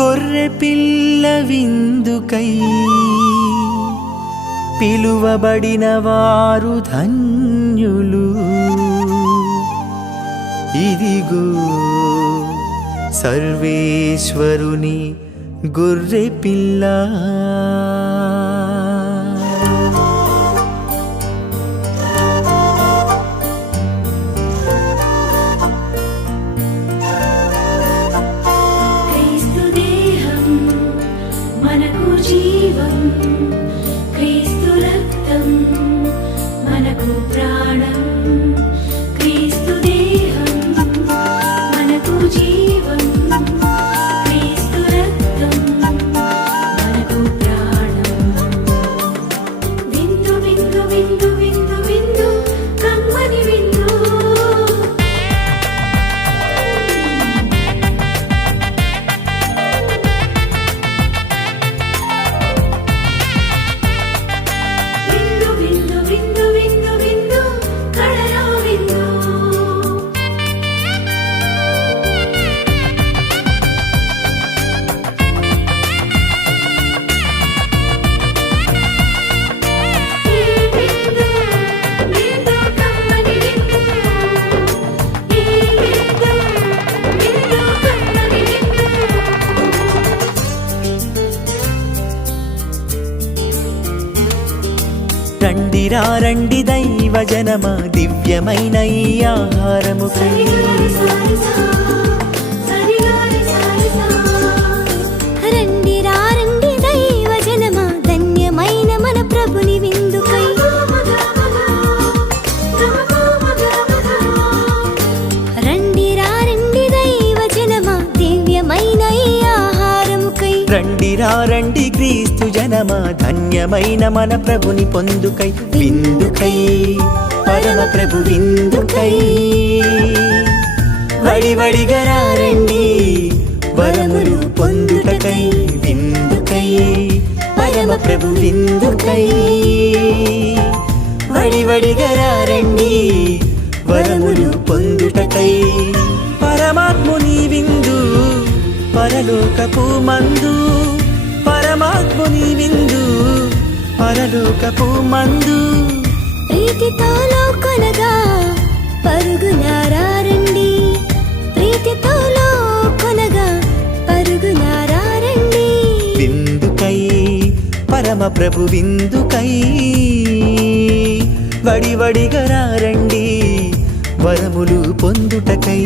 గొర్రె పిల్ల విందుకై పిలువబడిన వారు ధన్యులు. ఇదిగో సర్వేశ్వరుని గొర్రె పిల్ల. రండిరా రండి దైవ జనమ దివ్యమైన ఈ ఆహారము. రండి రండి దైవ జనమా ధన్యమైన మన ప్రభుని విందుకై. రండి రండి దైవ ధన్యమైన మన ప్రభుని పొందుకై విందుకై పరమ ప్రభు విందుకై. వడి వడిగా రండి వరములు పొందుటకై విందుకై పరమ ప్రభు విందుకై. వడి వడిగా రండి వరములు పొందుటకై. పరమాత్ముని విందు పరలోకపు మందు. పరమాత్ముని విందు పరలోకపు మందు. ప్రీతితో కొనగా పరుగునారా రండి. ప్రీతితో కొనగా పరుగునారా రండి. విందుకై పరమ ప్రభు విందుకై. వడి వడిగా రండి వరములు పొందుటకై.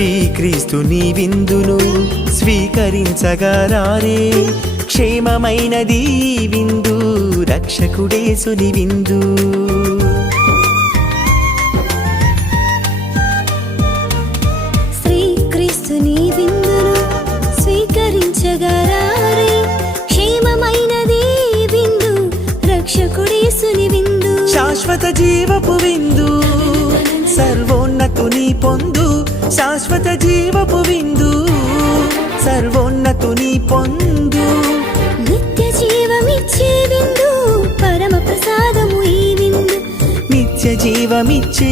శ్రీక్రీస్తుని విందును స్వీకరించగరారే. క్షేమమైనది విందు రక్షకుడేసుని విందు. శ్రీక్రీస్తుని విందును క్షేమమైనది విందు రక్షకుడేసుని విందు. శాశ్వత జీవపు విందు సర్వోన్నతుని పొందు. శాశ్వత జీవపు విందు సర్వోన్నతుని పొందు. నిత్య జీవమిచ్చే విందు పరమ ప్రసాదము ఈ విందు. నిత్య జీవమిచ్చే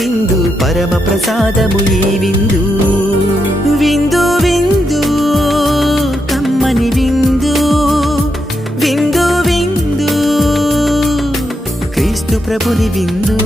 విందు పరమ ప్రసాదము ఈ విందు. విందు విందు కమ్మని విందు. విందు విందు క్రీస్తు ప్రభుని విందు.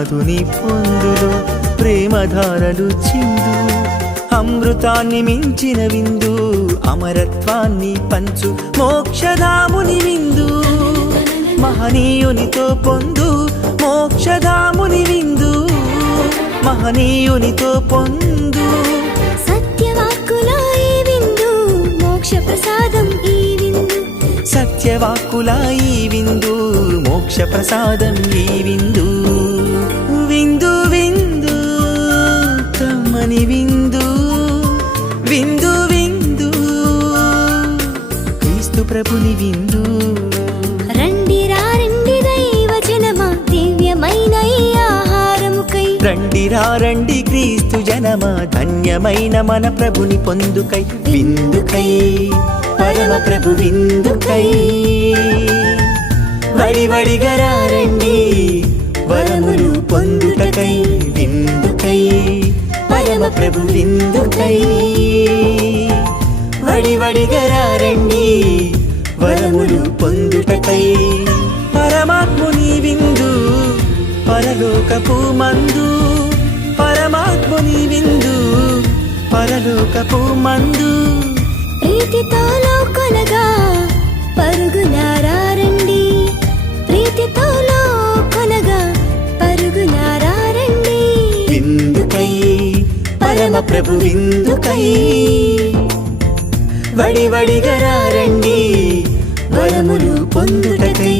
ప్రేమనాథుని పొందులో ప్రేమధారలు చిందు. అమృతాన్ని మించిన విందు అమరత్వాన్ని పంచు మోక్షధాముని విందు. మహనీయునితో పొందు మోక్షధాముని విందు. మహనీయునితో పొందు. సత్యవాక్కుల ఈ విందు మోక్ష ప్రసాదం ఈ విందు. సత్యవాక్కుల ఈ విందు మోక్ష ప్రసాదం ఈ విందు విందు. ప్రభుని విందు. రండి రండి దైవ జనమా దివ్యమైన ఆహారముకై. రండి రండి క్రీస్తు జనమా ధన్యమైన మన ప్రభుని పొందుకై. విందుకై పరమ ప్రభు విందుకై. వడి వడిగా రా రండి వరములు పొందుటకై. విందుకై పరమ ప్రభు విందుకై. వడి వడిగా రా రండి వరములు పొందుటకై పరమాత్ముని విందు పరలోకపు మందు పరమాత్ముని విందు పరలోకపు మందు. ప్రీతితో కొనగా పరుగునారండి ప్రీతితో కొనగా పరుగునారండి విందుకై పరమ ప్రభు విందుకై వడి వడిగా రా రండి. వరములు పొందుటకై.